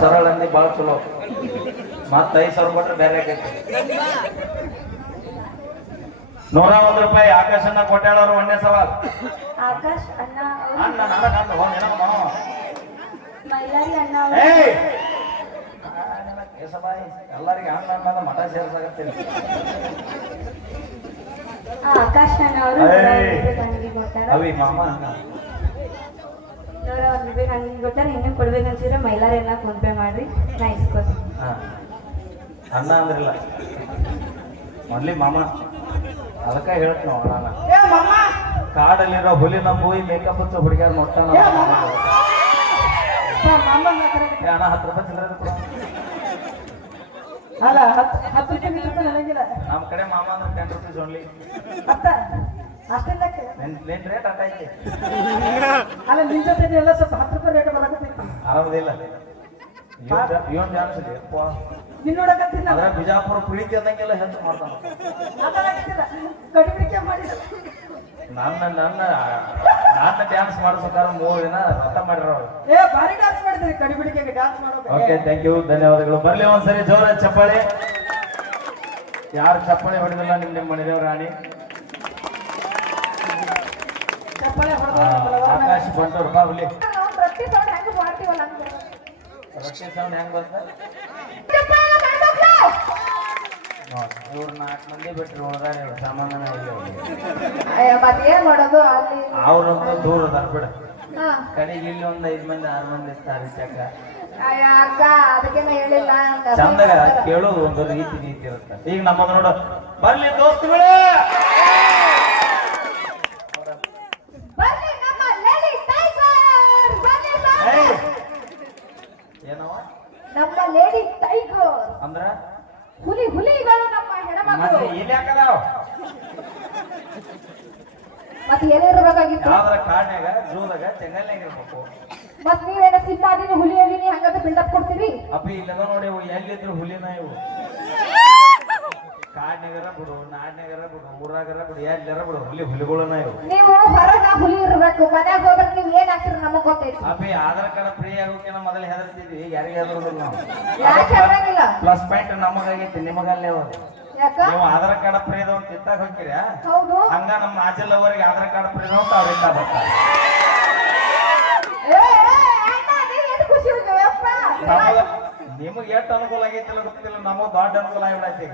ಸರಳ ಅಂದಿ ಬಾಳ ಚಲೋ ಮತ್ತ 5,000 ಕೊಟ್ರೆ ಬೇರೆ ಆಗೈತಿ. 101 ರೂಪಾಯಿ ಆಕಾಶ್ ಅಣ್ಣ ಕೊಟ್ಟಾಳವ್ರು ಒಂದೇ ಸವಾಲ್. ಆಕಾಶ್ ಅಣ್ಣ ಅಣ್ಣ ನಾಡಕ ಅಂತ ಹೋಗಿ ಏನೋ ಮಾಡೋ ಮೈಲಾರಿ ಅಣ್ಣ ಏಯ್ ಕೇಸಬಾಯಿ ಎಲ್ಲರಿಗೆ ಅಣ್ಣ ಅನ್ನೋದು ಮಠ ಸೇರ್ಸಾಗತ್ತೀನಿ. ಆಕಾಶ್ ಅಣ್ಣ ಅವರು ನನಗೆ ಕೊಟ್ಟಾರ. ಅವಿ ಮಾಮ ಅಣ್ಣ 101 ರೂಪಾಯಿ ನನಗೆ ಕೊಟ್ಟಾರ. ಇನ್ನೂ ಕೊಡ್ಬೇಕಂತಿದ್ರೆ ಮೈಲಾರಿ ಅಣ್ಣ ಫೋನ್ ಪೇ ಮಾಡ್ರಿ, ನಾ ಇಸ್ಕೊತೀನಿ. ಅಣ್ಣ ಅಂದ್ರಿಲ್ಲ ಮೊದ್ಲಿ ಮಾಮ ಅದಕ್ಕ ಹೇಳ್ತೀನಿ ಅಣ್ಣ. ಕಾಡಲ್ಲಿರೋ ಹುಲಿ ನಮ್ಮ ಹೋಗಿ ಮೇಕಪ್ ಹಚ್ಚೋ ಹುಡುಗಿಯಾರ ನೋಡ್ತಾನ ಅಣ್ಣ. 10 ರೂಪಾಯಿ ಚಿಲ್ಲರೆ ಕೊಡ. ಅಲ್ಲ 10 ರೂಪಾಯಿ ನನಗಿಲ್ಲ. ನಮ್ಮ ಕಡೆ ಮಾಮ ಅಂದ್ರೆ 10 ರೂಪೀಸ್ ಓನ್ಲಿ. ಅಷ್ಟೆಲ್ಲ ನಿನ್ ರೇಟ್ ಅಟ್ಟ ಐತಿ. ಅಲ್ಲ ನಿನ್ ಜೊತೆ ಎಲ್ಲ ಸ್ವಲ್ಪ 10 ರೂಪಾಯಿ ರೇಟ್ ಬರಕತ್ತೈತಿ. ಆರಾಮದಿಲ್ಲ ಇವನ್ ಜಾಣಿಸಿದೆ ನಿನ್ ನೋಡಕತ್ತೀನಿ ಅದ್ರ ಬಿಜಾಪುರ ಪ್ರೀತಿ ಅದಂಗೆಲ್ಲ ಹೆಲ್ಪ್ ಮಾಡ್ತಾನ. ಕಡಿಮೆ ಮಾಡಿದ ನನ್ನ ಡ್ಯಾನ್ಸ್ ಮಾಡಿಸ್ಬೇಕಾದ್ರೆ 3 ದಿನ ರಥ ಮಾಡಿರೋರು. ಭಾರಿ ಡ್ಯಾನ್ಸ್ ಮಾಡಿದ್ರಿ ಕಡಿಬಿಡಿಕೆಗೆ ಡ್ಯಾನ್ಸ್ ಮಾಡೋದು. ಓಕೆ ಥ್ಯಾಂಕ್ ಯು ಧನ್ಯವಾದಗಳು. ಬರ್ಲಿ ಒಂದ್ಸರಿ ಜೋರ ಚಪ್ಪಾಳೆ. ಯಾರು ಚಪ್ಪಾಳೆ ಹೊಡೆದಿಲ್ಲ ನಿಮ್ಮ ಮನೆದೇವ್ ರಾಣಿ ಚಪ್ಪಾಳೆ ಆಕಾಶ್ ಬಂಟೂರ್ ಬಾ ಹುಲಿ. ಪ್ರತಿ ಸೌಂಡ್ ಹೆಂಗ್ ಮಾಡ್ತೀವಲ್ಲ ರೊಟ್ಟಿ ಸೌಂಡ್ ಹೆಂಗ್ ಬಂತ ಇವ್ರು 4 ಮಂದಿ ಬಿಟ್ರು ಉಳ್ದಾರ ಸಾಮಾನ್ಯ ಮತ್ತೇನ್ ಮಾಡೋದು ಅಲ್ಲಿ ಅವ್ರಂತ ದೂರ ಅದಾರ ಬಿಡ. ಕಡೆಗೆ ಇಲ್ಲಿ 5 ಮಂದಿ 6 ಮಂದಿ ಇರ್ತಾರೆ ಚಕ್ಕ ಅಕ್ಕ ಅದಕ್ಕೆ ನಾ ಹೇಳಿಲ್ಲ ಚಂದಾಗ ಕೇಳೋದು ಒಂದು ರೀತಿ ಇರುತ್ತೆ. ಈಗ ನಮ್ಮದು ನೋಡು ಬರ್ಲಿ ದೋಸ್ತುಗಳೇ ಏನವ ನಮ್ಮ ಲೇಡಿ ಟೈಗರ್ ಅಂದ್ರ ಹುಲಿಗಳು ನಮ್ಮ ಹೆಣ್ಮಕ್ಳು. ಇಲ್ಲಿ ಹಾಕದಾವ ಮತ್ತೆ ಎಲ್ಲಿರ್ಬೇಕಾಗಿತ್ತು? ಯಾವ್ದ್ರ ಕಾಡ್ನ್ಯಾಗ ಜೂದಾಗ ಜಂಗಲ್ನಾಗ ಇರ್ಬೇಕು. ಮತ್ ನೀವೇನ ಸಿಂಹ ಅದೀನಿ ಹುಲಿ ಅದೀನಿ ಹಂಗದ ಬಿಲ್ಡಪ್ ಕೊಡ್ತೀರಿ? ಅಪ್ಪಿ ಇಲ್ಲದ ನೋಡಿ ಎಲ್ಲಿದ್ರು ಹುಲಿನ ಇವು. ಕಾಡ್ನಾಗರ ಬಿಡು, ನಾಡ್ನಾಗರ ಬಿಡು, ಊರಾಗರ ಬಿಡು, ಎಲ್ಲರ ಬಿಡು ಹುಲಿಗಳನ್ನ ಇವು. ನೀವು ಹೊರಗ ಹುಲಿ ಇರ್ಬೇಕು, ಮನ್ಯಾಗ ಹೋದ್ರೆ ನೀವ್ ಏನ್ ಆಗ್ತೀರಿ ನಮಗ್ ಗೊತ್ತೈತಿ. ಅಪ್ಪಿ ಆಧಾರ್ ಕಾರ್ಡ್ ಫ್ರೀ ಆಗೋಕೆ ಮೊದಲು ಹೆದರ್ತಿದ್ವಿ, ಈಗ ಯಾರಿಗೆ ಹೆದರೋದಿಲ್ಲ ನಾವು. ಯಾಕೆ ಹೆದರಂಗಿಲ್ಲ? ಪ್ಲಸ್ ಪಾಯಿಂಟ್ ನಮಗಾಗೈತಿ, ನಿಮಗಲ್ಲೇ ಅವರು. ಯಾಕ? ನೀವು ಆಧಾರ್ ಕಾರ್ಡ್ ಫ್ರೀ ಅದ ಅಂತ ಇತ್ತಾಗ ಹೋಗ್ತೀರ. ಹೌದು. ಹಂಗ ನಮ್ಮ ಆಚಲ್ ಅವರಿಗೆ ಆಧಾರ್ ಕಾರ್ಡ್ ಫ್ರೀ ಅಂತ ಅವ್ರಿಂದ ಬರ್ತಾರೆ. ನಿಮಗೆ ಎಷ್ಟು ಅನುಕೂಲ ಆಗೈತಿಲ್ಲ ಗೊತ್ತಿಲ್ಲ, ನಮಗ್ ದೊಡ್ಡ ಅನುಕೂಲ ಆಗಿಬಿಡೈತಿ.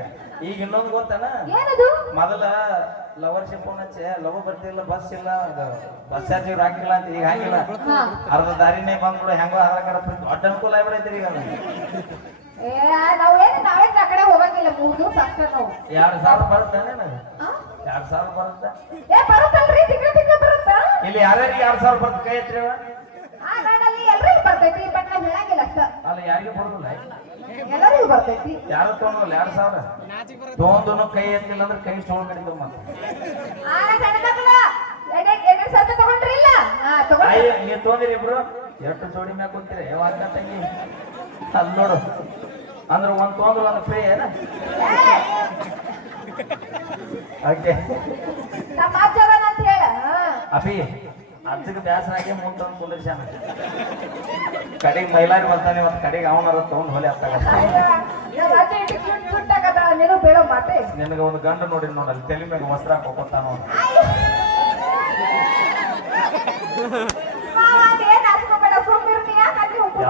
ಈಗ ಇನ್ನೊಂದು ಗೊತ್ತನ, ಮೊದಲ ಲವರ್ಶಿಪ್ ಲವ್ ಬರ್ತಿಲ್ಲ, ಬಸ್ ಇಲ್ಲ, ಬಸ್ ಚಾರ್ಜ್ ಇವ್ರು ಹಾಕಿಲ್ಲ ಅಂತ. ಈಗ ಹಾಕಿಲ್ಲ, ಅರ್ಧ ದಾರಿನೇ ಬಂದ್ಬಿಡು. ಹೆಂಗೋ ಆಧಾರ್ ಕಾರ್ಡ್ ಫ್ರೀ ದೊಡ್ಡ ಅನುಕೂಲ ಆಗಿಬಿಡೈತಿ ಈಗ. ನಾವೇನ್ ಆ ಕಡೆ ಹೋಗಂಗಿಲ್ಲ, 3 ದಿವಸ ಅಷ್ಟೇ ನಾವು. 2,000 ಬರುತ್ತಾನೆ 2,000 ಬರುತ್ತಾ? ಬರುತ್ತಲ್ರಿ, ತಿಂಗಳ ಬರುತ್ತಾ? ಇಲ್ಲಿ ಯಾರ್ಯಾರಿಗೆ 2,000 ಬರ್ತದೆ ಕೈ ಎತ್ರಿ. ಎಲ್ರಿಗೂ ಬರ್ತೈತಿ, ಬಟ್ ನಾವ್ ಹೇಳಂಗಿಲ್ಲ ಅಷ್ಟ. ಅಲ್ಲ ಯಾರಿಗೂ ಬರೋದಿಲ್ಲ, ಎಲ್ಲರಿಗೂ ಬರ್ತೈತಿ. ಯಾರು ತಗೊಂಡ್ರಲ್ಲ 2,000 ತಗೊಂಡು ಕೈ ಎತ್ತಿಲ್ಲ ಅಂದ್ರೆ ಕೈ ಚೋಳ್ ಕಡಿತು. ಮತ್ತೆ ತಗೊಂಡ್ರಿ ಇಲ್ಲ ನೀವು ತೊಗೊಂಡಿರಿ ಇಬ್ರು ಎಷ್ಟು ಜೋಡಿ ಮ್ಯಾಗ ಕೂತೀರಿ ಯಾವಾಗ ತಂಗಿ ಅಲ್ಲಿ ನೋಡು. ಅಂದ್ರೆ ಒಂದ್ ತೊಗೊಂಡ್ರು ಒಂದು ಫ್ರೀ ಏನ? ಓಕೆ ನಮ್ಮ ಅಜ್ಜವನ ಅಂತ ಹೇಳ. ಅಫಿ ಅಜ್ಜಗೆ ಬ್ಯಾಸರ ಆಗಿ ಮುಂದೆ ಕುಂದ್ರಿಸ್ಯಾನ. ಕಡೆಗೆ ಮೈಲಾರಿ ಬರ್ತಾನೆ, ಮತ್ತೆ ಕಡೆಗೆ ಅವನಾರ ತಗೊಂಡ್ ಹೊಲಿ ಹತ್ತಾಗ. ನೀನು ಬೇಡ ಮಾತೆ. ನಿನಗೆ ಒಂದು ಗಂಡು ನೋಡಿ ನೋಡಲ್ಲಿ ತಲೆ ಮ್ಯಾಗ ವಸ್ತ್ರ ಹಾಕೋತಾನ.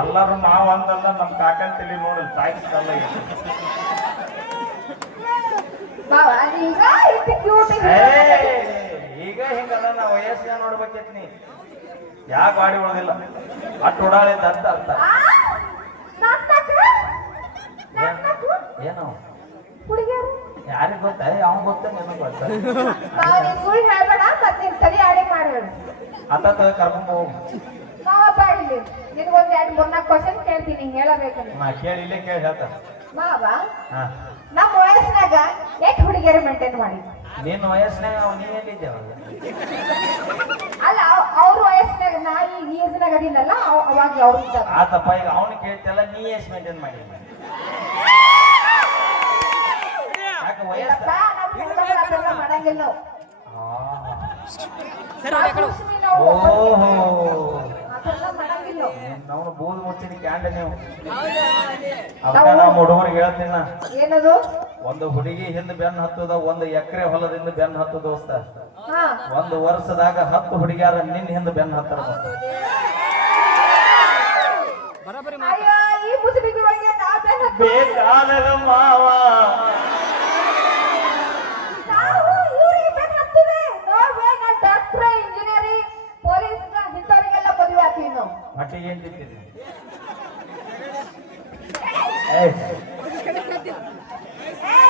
ಎಲ್ಲರೂ ನಾವ್ ಅಂತಲ್ಲ, ನಮ್ ಕಾಕನ್ ತಲೆ ನೋಡಿ ತಾಯಿಸ್ತಲ್ಲ. ಈಗ ಹಿಂಗಲ್ಲ, ನಾ ವಯಸ್ಸಿನ ನೋಡ್ಬೇಕೈತಿ. ನೀ ಯಾ ಗಾಡಿ ಒಳಗಿಲ್ಲ ಅಟ್ ಓಡಾಳಿದ್ದ ಅಂತ ಅರ್ಥ. ಏನೋ ಯಾರಿಗ್ ಗೊತ್ತ? ಅವ್ನ್ ಗೊತ್ತ, ನಿನಗ್ ಗೊತ್ತ. ಅತ್ತ ಕರ್ಕೊಂಡ್ ಹೋಗು. ನಿನ್ಗೊಂದ್ 2-3-4 ಕ್ವಶನ್ ಕೇಳ್ತೀನಿ, ಹೇಳಬೇಕಂದ್ರೆ. ನಾ ಕೇಳಿ ಇಲ್ಲೇ ಕೇಳಿ ಹೇಳ್ತ. ಮಾವ ನಮ್ಮ ವಯಸ್ಸಿನಾಗ ಎಷ್ಟು ಹುಡುಗಿಯರು ಮೇಂಟೈನ್ ಮಾಡಿ? ನಿನ್ನ ವಯಸ್ಸಿನಾಗ ನೀವೇನಿದ್ದೆ ಅಲ್ಲ, ಅವ್ರ ವಯಸ್ಸಿನಾಗ ನಾ ಈ ಏಜ್ನಾಗ ಅದಿಲ್ಲಲ್ಲ, ಅವಾಗ ಅವ್ರು ಇದ್ದಾಗ. ಆತಪ್ಪ, ಈಗ ಅವನು ಕೇಳ್ತಿಯಲ್ಲ, ನೀ ಎಷ್ಟು ಮೇಂಟೈನ್ ಮಾಡಿ? ಯಾಕೆ ವಯಸ್ಸ ಮಾಡಂಗಿಲ್ಲ ನಾವು. ಓಹೋ ಮಾಡಂಗಿಲ್ಲ. ನೀನು ನಾವು ಬೋದ್ ಮುಚ್ಚಿನ ಕ್ಯಾಂಡ ನೀವು ಅದಕ್ಕ ನಾವು ಹುಡುಗರಿಗೆ ಹೇಳ್ತೀನಿ ನಾ. ಏನದು ಒಂದು ಹುಡುಗಿ ಹಿಂದ್ ಬೆನ್ ಹತ್ತದ, ಒಂದು ಎಕರೆ ಹೊಲದಿಂದ ಬೆನ್ ಹತ್ತು ದೋಸ್ತ. ಹಾ ಒಂದು ವರ್ಷದಾಗ 10 ಹುಡುಗಿಯಾರ ನಿನ್ ಹಿಂದ್ ಬೆನ್ ಹತ್ತಾರ. ಅಯ್ಯೋ ಈ ಮುಸುಡಿಗೆ ಒಳಗೆ ನಾ ಬೆನ್ನ ಹತ್ತು. ಬೇಕಾದ ಮಾವ ನಾವು ಇವ್ರಿಗೆ ಬೆನ್ನ ಹತ್ತಿದೆ. ನೋಡ್ಬೇ ನಾ ಡಾಕ್ಟ್ರ, ಇಂಜಿನಿಯರಿಂಗ್, ಪೊಲೀಸ್ ಇಂಥವ್ರಿಗೆಲ್ಲ ಮದುವೆ ಆಗ್ತೀವಿ ನಾವು. ಮಟ್ಟಿಗೆ ಏನ್ ತಿಂತೀನಿ ಏ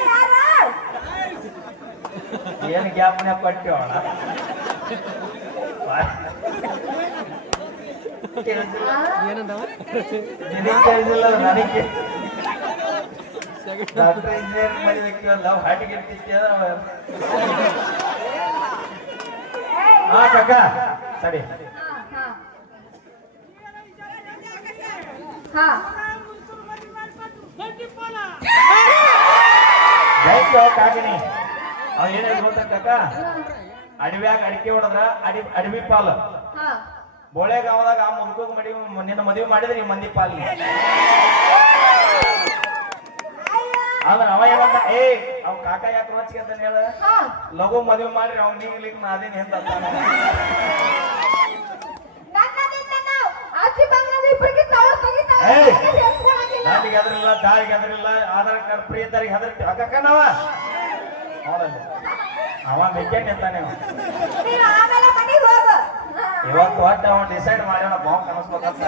ಯಾರು? ಏನ್ ಗ್ಯಾಪ್ನ ಪಟ್ಟಿವಣ ನಿನಗೆ ಕೇಳಿದಿಲ್ಲ, ನನಗೆ ಡಾಕ್ಟರ್ ಇಂಜಿನಿಯರ್ ಮಾಡಿದಕ್ಕಿಲ್ಲ ಹಾಟಿಗೆ ಹಾ ಕಕ್ಕ ಸರಿ. ಹಾ ಕಾಕಿನಿ ಅವ್ ಏನಾದ್ರು ಗೊತ್ತ ಕಕ್ಕ, ಅಡವ್ಯಾಗ ಅಡಿಕೆ ಹೊಡೆದ್ರ ಅಡವಿ ಪಾಲ್, ಹಾ ಬೋಳೆಗಾವದಾಗ ಆ ಮುದುಕೋಗ್ ಮಡಿ ನಿನ್ನ ಮದುವೆ ಮಾಡಿದ್ರೆ ಈ ಮಂದಿ ಪಾಲ್ನಿ. ಆದ್ರ ಅವ ಏನಂತ, ಅವ್ ಕಾಕ ಯಾಕೆ ರೋಚಿಗೆ ಅಂತ ಹೇಳ, ಹಾ ಲಘು ಮದುವೆ ಮಾಡ್ರಿ ಅವ್ನ ನೀಗ್ಲಿಕ್ ನಾದೇನ್ ಎಂತ ನನಗೆ ಅದ್ರಿಲ್ಲ, ದಾಳಿಗೆ ಅದ್ರಿಲ್ಲ, ಆಧಾರ್ ಕಾರ್ಡ್ ಫ್ರೀ ಇದ್ದಾರಿಗೆ ಹೆದರ್ತಿ ಅಕ್ಕ ನಾವ ನೋಡಲ್ಲ ಅವ ಮೆಕ್ಕೆಂಡ್ ಅಂತಾನೆ. ಇವತ್ತು ಒಟ್ಟು ಅವನ್ ಡಿಸೈಡ್ ಮಾಡ್ಯಾನ ಬಾಂಬ್ ಕನಸ್ಬೇಕಂತ.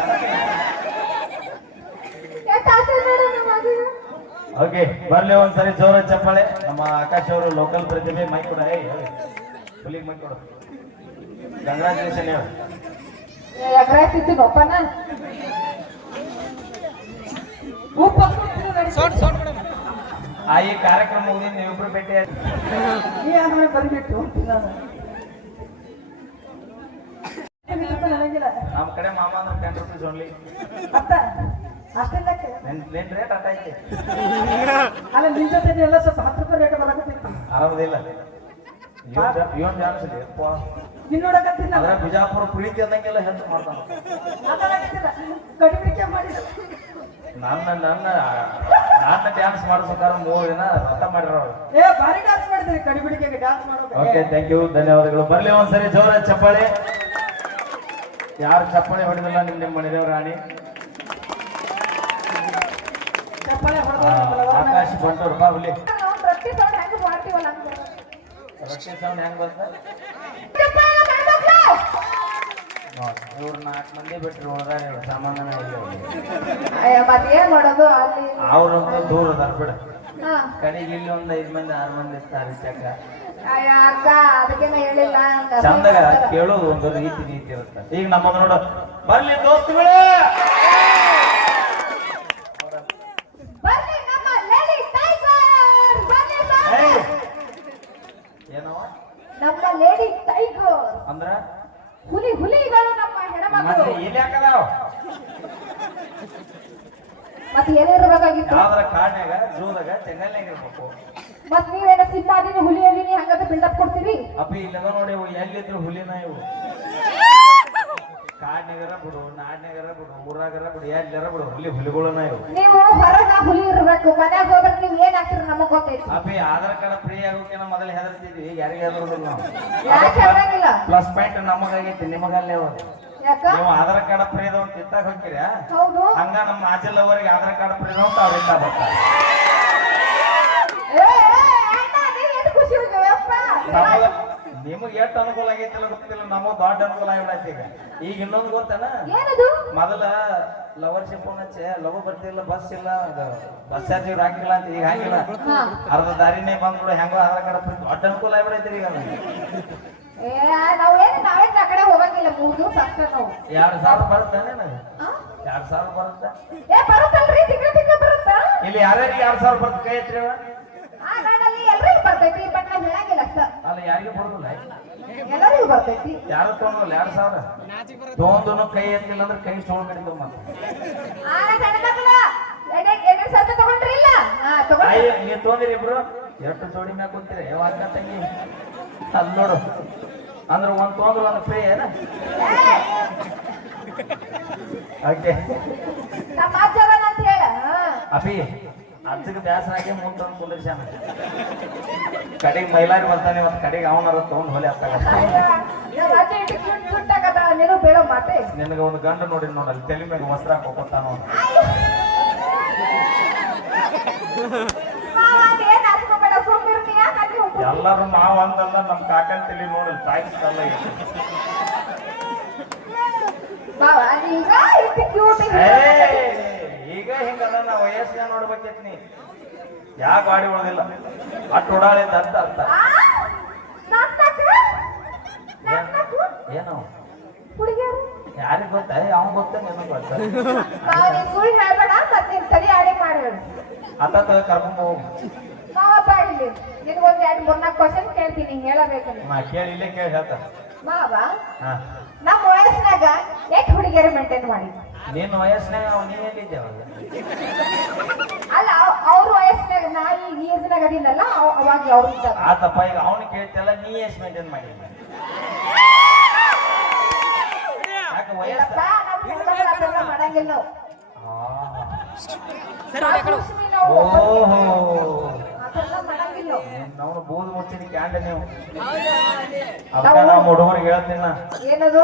ಓಕೆ ಬರ್ಲಿ ಒಂದ್ಸರಿ ಜೋರ ಚಪ್ಪಾಳೆ. ನಮ್ಮ ಆಕಾಶ್ ಅವರು ಲೋಕಲ್ ಪ್ರತಿಭೆ. ಮೈ ಕೊಡ, ಹುಲಿಗೆ ಮೈ ಕೊಡು. ಕಂಗ್ರಾಚುಲೇಷನ್ ಹೇಳು. ಆ ಈ ಕಾರ್ಯಕ್ರಮ ಮುಗಿದ ನೀವಿಬ್ರು ಭೇಟಿ ನೀ ಆದ್ರೆ ಬರಿಬೇಕು ನಾನು ನನಗಿಲ್ಲ. ನಮ್ಮ ಕಡೆ ಮಾಮ ಅಂದ್ರೆ 10 ರೂಪೀಸ್ ಓನ್ಲಿ. ಅತ್ತ ಅಷ್ಟೆಲ್ಲ ನಿನ್ ರೇಟ್ ಅಟ್ಟ ಐತಿ. ಅಲ್ಲ ನಿನ್ ಜೊತೆ ಎಲ್ಲ ಸ್ವಲ್ಪ 10 ರೂಪಾಯಿ ರೇಟ್ ಬರಕತ್ತೈತಿ. ಆರಾಮದಿಲ್ಲ ಇವನ್ ಜಾನ್ಸಲಿ ನಿನ್ ನೋಡಕತ್ತೀನಿ ಅದ್ರ ಬಿಜಾಪುರ ಪ್ರೀತಿ ಅಂದಂಗೆಲ್ಲ ಹೆಚ್ಚು ಮಾಡ್ತಾನ. ಕಡಿಮೆ ಮಾಡಿ ನನ್ನ ಡ್ಯಾನ್ಸ್ ಮಾಡಿಸ್ಬೇಕಾರ 3 ದಿನ ರಥ ಮಾಡಿರೋರು. ಭಾರಿ ಡ್ಯಾನ್ಸ್ ಮಾಡಿದ್ರಿ ಕಡಿಬಿಡಿಕೆಗೆ ಡ್ಯಾನ್ಸ್ ಮಾಡೋದು. ಓಕೆ ಥ್ಯಾಂಕ್ ಯು, ಧನ್ಯವಾದಗಳು. ಬರ್ಲಿ ಒಂದ್ಸರಿ ಜೋರ ಚಪ್ಪಾಳೆ. ಯಾರು ಚಪ್ಪಾಳೆ ಹೊಡೆದಿಲ್ಲ ನಿಮ್ಮ ಮನೆದೇವ್ರ ರಾಣಿ ಚಪ್ಪಾಳೆ ಹೊಡೆದ ಆಕಾಶ್ ಬಂಟೂರ್ ಬಾ ಹುಲಿ. ರೊಟ್ಟಿ ಸೌಂಡ್ ಹೆಂಗ್ ಮಾಡ್ತೀವಲ್ಲ ರೊಟ್ಟಿ ಸೌಂಡ್ ಹೆಂಗ್ ಬಂತ ಇವ್ರು 4 ಮಂದಿ ಬಿಟ್ರು ಉಳ್ದಾರ ಸಾಮಾನ್ಯ ಮತ್ತೇನ್ ಮಾಡೋದು ಅಲ್ಲಿ. ಅವ್ರಂತ ದೂರ ಅದಾರ ಬಿಡ. ಹಾ ಕಡೆಗೆ ಇಲ್ಲಿ 5 ಮಂದಿ 6 ಮಂದಿ ಇರ್ತಾರೆ ಚಕ್ಕ. ಅಕ್ಕ ಅದಕ್ಕೇನ ಹೇಳಿಲ್ಲ ಚಂದಾಗ ಕೇಳೋದು ಒಂದು ರೀತಿ ಇರುತ್ತೆ. ಈಗ ನಮ್ಮದು ನೋಡು ಬರ್ಲಿ ದೋಸ್ತುಗಳೇ, ಬರ್ಲಿ ನಮ್ಮ ಲೇಡಿ ಟೈಗರ್ ಬರ್ಲಿ ಸರ್. ಏನವ ನಮ್ಮ ಲೇಡಿ ಟೈಗರ್ ಅಂದ್ರ ಹುಲಿಗಳು ನಮ್ಮ ಹೆಣ್ಮಕ್ಳು. ಮತ್ತೆ ಇಲ್ಲಿ ಯಾಕದಾವ ಮತ್ತೆ ಏನಿರ್ಬೇಕಾಗಿತ್ತು? ಯಾವ್ದಾರ ಕಾಡ್ನ್ಯಾಗ ಜೂದಾಗ ಜಂಗಲ್ನ್ಯಾಗ ಇರ್ಬೇಕು. ಮತ್ ನೀವೇನ ಸಿಂಹಾದಿನಿ ಹುಲಿ ಅದೀನಿ ಹಂಗಂತ ಬಿಲ್ಡಪ್ ಕೊಡ್ತೀವಿ. ಅಪ್ಪಿ ಇಲ್ಲದ ನೋಡಿ ಇವು ಎಲ್ಲಿದ್ರು ಹುಲಿನ ಇವು. ಕಾಡ್ನ್ಯಾಗರ ಬಿಡು, ನಾಡ್ನ್ಯಾಗರ ಬಿಡು, ಊರಾಗರ ಬಿಡು, ಎಲ್ಲರ ಬಿಡು, ಹುಲಿಗಳನ್ನ ಇವು. ನೀವು ಹೊರಗ ಹುಲಿ ಇರ್ಬೇಕು, ಮನ್ಯಾಗ ಹೋದ್ರೆ ನೀವ್ ಏನ್ ಆಗ್ತೀರಿ ನಮಗ್ ಗೊತ್ತೈತಿ. ಅಪ್ಪಿ ಆಧಾರ್ ಕಾರ್ಡ್ ಫ್ರೀ ಆಗೋಕಿನ ಮೊದಲು ಹೆದರ್ತಿದ್ವಿ, ಈಗ ಯಾರಿಗೆ ಹೆದರೋದಿಲ್ಲ ನಾವು. ಯಾಕೆ ಹೆದರಂಗಿಲ್ಲ? ಪ್ಲಸ್ ಪಾಯಿಂಟ್ ನಮಗಾಗೈತಿ, ನಿಮಗಲ್ಲೇ ಹೋದ. ಯಾಕ? ನೀವು ಆಧಾರ್ ಕಾರ್ಡ್ ಫ್ರೀ ಅದ ಅಂತ ತಿತ್ತಾಗ ಹೋಗ್ತೀರ, ಹೌದು. ಹಂಗ ನಮ್ಮ ಆಚಲ್ ಅವರಿಗೆ ಆಧಾರ್ ಕಾರ್ಡ್ ಫ್ರೀ ಅಂತ ಅವ್ರಿಂದ ಬರ್ತಾರೆ. ನಿಮಗೆ ಎಷ್ಟು ಅನುಕೂಲ ಆಗೈತಿಲ್ಲ ಗೊತ್ತಿಲ್ಲ, ನಮಗ್ ದೊಡ್ಡ ಅನುಕೂಲ ಆಗ್ಬಿಡೈತಿ ಈಗ. ಈಗ ಇನ್ನೊಂದು ಗೊತ್ತೇನ, ಮೊದಲ ಲವರ್ಶಿಪ್ ಹಚ್ಚೆ ಲವ್ ಬರ್ತಿಲ್ಲ, ಬಸ್ ಇಲ್ಲ, ಬಸ್ ಚಾರ್ಜ್ ಹಾಕಿಲ್ಲ ಅಂತ ಈಗ ಹಾಕಿಲ್ಲ. ಅರ್ಧ ದಾರಿನೇ ಬಂದ್ಬಿಡು, ಹೆಂಗೋ ಆಧಾರ್ ಕಾರ್ಡ್ ಫ್ರೀ ದೊಡ್ಡ ಅನುಕೂಲ ಆಗ್ಬಿಡೈತಿ ಈಗ. ನಾವೇನ್ ಆ ಕಡೆ ಹೋಗಂಗಿಲ್ಲ, 3 ದಿವಸ ಅಷ್ಟೇ ನಾವು. 2000 ಬರುತ್ತಾನೆ ನನಗೆ, 2000 ಬರುತ್ತಾ ಬರುತ್ತಲ್ರಿ, ತಿಂಗಳ ಬರುತ್ತಾ? ಇಲ್ಲಿ ಯಾರ್ಯಾರಿಗೆ 2000 ಬರುತ್ತೆ ಕೈ ಎತ್ತಿರಿ. ಎಲ್ರಿಗೂ ಬರ್ತೈತಿ, ಬಟ್ ನಾವ್ ಹೇಳಂಗಿಲ್ಲ ಅಷ್ಟ. ಅಲ್ಲ ಯಾರಿಗೂ ಬರುದಿಲ್ಲ, ಎಲ್ಲರಿಗೂ ಬರ್ತೈತಿ. ಯಾರು ತಗೊಂಡ್ರಲ್ಲ 2000 ತಗೊಂಡು ಕೈ ಎತ್ತಿಲ್ಲ ಅಂದ್ರೆ ಕೈ ಸೋಳ್ ಕಡಿದು ಮತ್ತೆ ತಗೊಂಡ್ರಿಲ್ಲ ನೀವು ತೊಗೊಂಡಿರಿ ಇಬ್ರು ಎರಡು ಜೋಡಿ ಮ್ಯಾಗ ಕುಂತೀರಿ ಯಾವಾಗ ತಂಗಿ ಅಲ್ಲಿ ನೋಡು ಅಂದ್ರೆ ಒಂದ್ ತೊಗೊಂಡ್ರು ಒಂದು ಫ್ರೀ ಏನ ಓಕೆ ನಮ್ಮ ಅಜ್ಜವನ ಅಂತ ಹೇಳ ಅಭಿ ಅಜ್ಜಗೆ ಬ್ಯಾಸರ ಆಗಿ ಮುಂದೆ ತಂದು ಕುಂದಿರ್ಸ್ಯಾನ ಕಡೆಗೆ ಮೈಲಾರಿ ಬರ್ತಾನೆ ಮತ್ತು ಕಡೆಗೆ ಅವನಾರ ತೊಗೊಂಡು ಹೊಲೆ ಆಗ್ತಾಗ ನಮ್ಮ ಅಜ್ಜ ಇಟ್ಟು ಸುಟ್ಟಾಗದ ನೀನು ಬೇಡೋ ಮಾತೆ ನಿನಗೆ ಒಂದು ಗಂಡು ನೋಡಿ ನೋಡಲ್ಲಿ ತಲೆ ಮೇಲೆ ವಸ್ತ್ರ ಹಾಕೋತಾನ ಏನ್ ಹಾಸ್ಕೋಬೇಡ ಸುಮ್ಮಿರು ನೀ ಯಾಕೆ ಅಲ್ಲಿ ಹೋಗ್ಬಿಟ್ಟು ಎಲ್ಲರೂ ನಾವು ಅಂತಲ್ಲ ನಮ್ಮ ಕಾಕನ್ ತಲೆ ನೋಡಲ್ ತಾಯಿಸ್ತಲ್ಲ ಮಾವ ಈಗ ಇಟ್ಟು ಕ್ಯೂಟ್ ಈಗ ಹಿಂಗಲ್ಲ ನಾ ವಯಸ್ಸಿನ ನೋಡ್ಬೇಕೈತಿ ನೀ ಯಾ ಗಾಡಿ ಉಳ್ದಿಲ್ಲ ಅಟ್ ಓಡಾಳಿ ಅಂತ ಅರ್ಥ ಏನು ಹುಡುಗಿಯರು ಯಾರಿಗ್ ಗೊತ್ತ ಅವ್ನ್ ಗೊತ್ತ ನಿನಗ್ ಗೊತ್ತ ನೀನ್ ಸುಳ್ಳು ಹೇಳ್ಬೇಡ ಮತ್ತೆ ನೀನ್ ತಲೆ ಆಡಿ ಮಾಡ್ಬೇಡ ಅತ್ತ ಕರ್ಕೊಂಡ್ ಹೋಗು ಮಾವ ಬಾ ಇಲ್ಲಿ ನಿನಗೊಂದ್ 2-3-4 ಕ್ವಶನ್ ಕೇಳ್ತೀನಿ ಹೇಳಬೇಕಂದ್ರೆ ನಾ ಕೇಳಿ ಇಲ್ಲೇ ಕೇಳಿ ಹೇಳ್ತ ಮಾವ ಹಾ ನಮ್ಮ ವಯಸ್ಸಿನಾಗ ಎಷ್ಟು ಹುಡುಗಿಯರು ಮೇಂಟೈನ್ ಮಾಡಿ ನಿನ್ನ ವಯಸ್ಸಿನಾಗ ನೀನ್ ಎಲ್ಲಿದ್ದೆ ಅವಾಗ ಅಲ್ಲ ಅವ್ರ ವಯಸ್ಸಿನಾಗ ನಾ ಈ ಏಜ್ನಾಗ ಅದಿಲ್ಲಲ್ಲ ಅವಾಗ ಅವ್ರು ಇದ್ದಾಗ ಆತಪ್ಪ ಈಗ ಅವನು ಕೇಳ್ತಿಯಲ್ಲ ನೀ ಎಷ್ಟು ಮೇಂಟೈನ್ ಮಾಡಿಲ್ಲ ಯಾಕೆ ಇಲ್ಲಪ್ಪ, ವಯಸ್ಸು ನಮ್ಮ ಹೆಣ್ಮಕ್ಳು ಅದೆಲ್ಲ ಮಾಡಂಗಿಲ್ಲ ನಾವು. ಸಾಕುಷ್ಮಿ ನಾವು ಓಹೋ ಅದೆಲ್ಲ ಮಾಡಂಗಿಲ್ಲ ನಾವು. ನಾವು ಬೂದ್ ಮುಚ್ಚಿದ ಕ್ಯಾಂಡ ನೀವು ಅದಕ್ಕ ನಾವು ಹುಡುಗರಿಗೆ ಹೇಳ್ತೀನ ಏನದು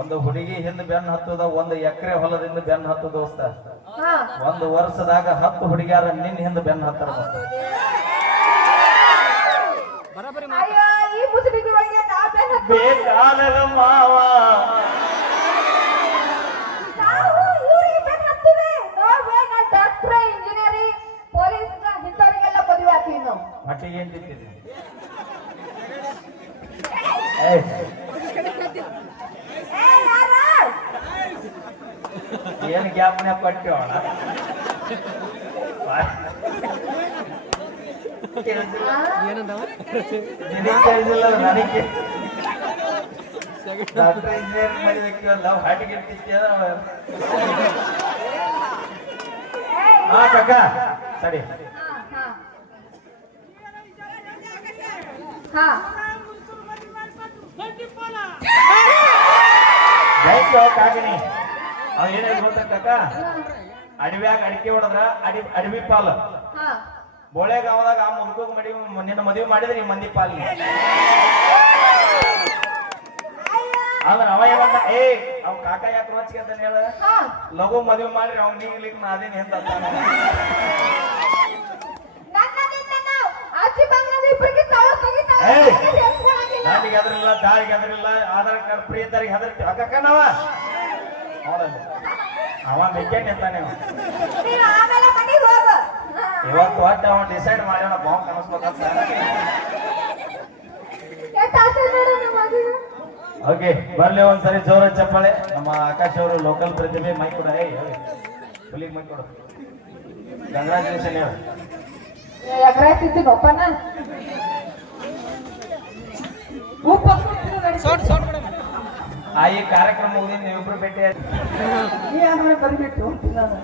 ಒಂದು ಹುಡುಗಿ ಹಿಂದ್ ಬೆನ್ನ ಹತ್ತದ ಒಂದು ಎಕರೆ ಹೊಲದಿಂದ ಬೆನ್ನ ಹತ್ತು ದೋಸ್ತ ಹಾ ಒಂದು ವರ್ಷದಾಗ 10 ಹುಡುಗಿಯಾರ ನಿನ್ನ ಹಿಂದ ಬೆನ್ನ ಹತ್ತಾರ ಅಯ್ಯೋ ಈ ಮುಸುಡಿಗೆ ಬಗ್ಗೆ ನಾವೇನು ಬೇಕಾಲದ ಮಾವ ನಾವು ಇವ್ರಿಗೆ ಬೆನ್ನು ಹತ್ತಿದೆ ನೋಡ್ಬೇ ನಾನು ಡಾಕ್ಟ್ರ ಇಂಜಿನಿಯರಿಂಗ್ ಪೊಲೀಸ್ ಇಂಥವ್ರಿಗೆಲ್ಲ ಮದುವೆ ಆಗ್ತೀವಿ ನಾವು ಮಟ್ಟಿಗೆ ಏನ್ ತಿಂತೀರಿ ಏ ಯಾರ ಏನ್ ಗ್ಯಾಪ್ನ್ಯಾಗ ಕೊಟ್ಟೋಣ ಕೇಳಿದಿಲ್ಲ ನನಗೆ ಡಾಕ್ಟರ್ ಇಂಜಿನಿಯರ್ ಮಾಡಿದಕ್ಕಿವಲ್ಲ ಹಾಟಿಗೆ ಹಾ ಕಾಕ ಸರಿ ಹಾ ಕಾಗಿನಿ ಅವ್ ಏನಾಯ್ತು ಗೊತ್ತ ಕಾಕ ಅಡವ್ಯಾಗ ಅಡಿಕೆ ಹೊಡೆದ್ರ ಅಡವಿ ಪಾಲ ಹಾ ಬೋಳೆಗಾವದಾಗ ಆ ಮುಲ್ಕೋಗ್ ಮಡಿ ನಿನ್ನ ಮದುವೆ ಮಾಡಿದ್ರೆ ಈ ಮಂದಿ ಪಾಲ್ನಿ ಆದ್ರ ಅವ ಯಾವಾಗ ಅವ್ ಕಾಕ ಯಾಕೆ ರೋಚಿಗೆ ಅಂತ ಹೇಳ ಹಾ ಲಘು ಮದುವೆ ಮಾಡ್ರಿ ಅವ್ನ ನೀಗ್ಲಿಕ್ಕೆ ನಾದೇನ್ ಎಂತ ಆಚೆ ಬಂಗಾಳ ಇಬ್ಬರಿಗೆ ತಾಳು ತೆಗಿತಾಳೆ ಏಯ್! ಹೆಸ್ಕೊಳಂಗಿಲ್ಲ. ನನಗೆ ಅದ್ರಿಲ್ಲ ದಾಳಿಗೆ ಅದ್ರಿಲ್ಲ ಆಧಾರ್ ಕಾರ್ಡ್ ಫ್ರೀ ಇದ್ದಾರಿಗೆ ಹೆದರ್ತಿ ಅಕ್ಕನವ ನೋಡಲ್ಲ ಅವ ಮೆಕ್ಕೆಟ್ ನಿಂತಾನೆ ಅವ. ನೀನು ಆಮೇಲೆ ಮನೆಗೆ ಹೋಗು ಹಾ. ಇವತ್ತು ಒಟ್ಟು ಅವ್ನು ಡಿಸೈಡ್ ಮಾಡ್ಯಾನ ಬಾಂಬ್ ಕನಸ್ಬೇಕಂತ ಎಷ್ಟು ಆಸೆ ನೋಡು ನಿಮ್ಮ ಮದುವೆ. ಓಕೆ ಬರ್ಲಿ ಒಂದ್ಸರಿ ಜೋರ ಚಪ್ಪಾಳೆ ನಮ್ಮ ಆಕಾಶ್ ಅವರು ಲೋಕಲ್ ಪ್ರತಿಭೆ ಮೈ ಕೊಡ ಹುಲಿಗೆ ಮೈ ಕೊಡು ಕಂಗ್ರಾಚುಲೇಷನ್ ಹೇಳು ಎಗ್ರಾಯ್ತಿದ್ದೀನಿ ಒಪ್ಪನ ಆ ಈ ಕಾರ್ಯಕ್ರಮ ಮುಗಿದ ನೀವಿಬ್ರು ಭೇಟಿ ನೀ ಅಂದ್ರೆ ಬರಿಬೇಕು ಅಂತೀನಿ ನಾನು